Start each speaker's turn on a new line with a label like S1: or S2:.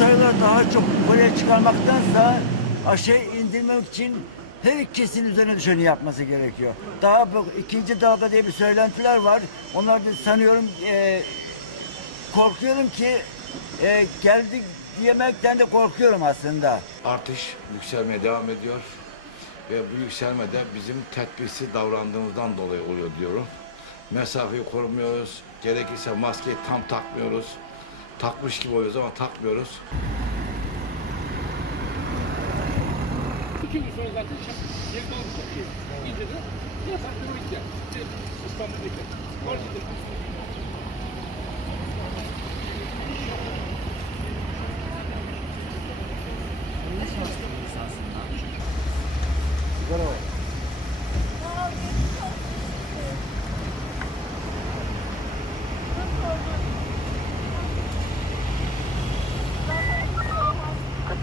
S1: daha çok buraya çıkarmaktansa aşağı indirmek için herkesin üzerine düşeni yapması gerekiyor. Daha bu ikinci dalga diye bir söylentiler var. Onlar da sanıyorum e, korkuyorum ki e, geldik diyemekten de korkuyorum aslında.
S2: Artış yükselmeye devam ediyor. Ve bu yükselme de bizim tedbirsiz davrandığımızdan dolayı oluyor diyorum. Mesafeyi korumuyoruz. Gerekirse maskeyi tam takmıyoruz. Takmış gibi oluyoruz ama takmıyoruz.
S3: İki sonra zaten şak, geri dolmuşlar. İyice de yasak doğru gider. İstanbul'daki. Orada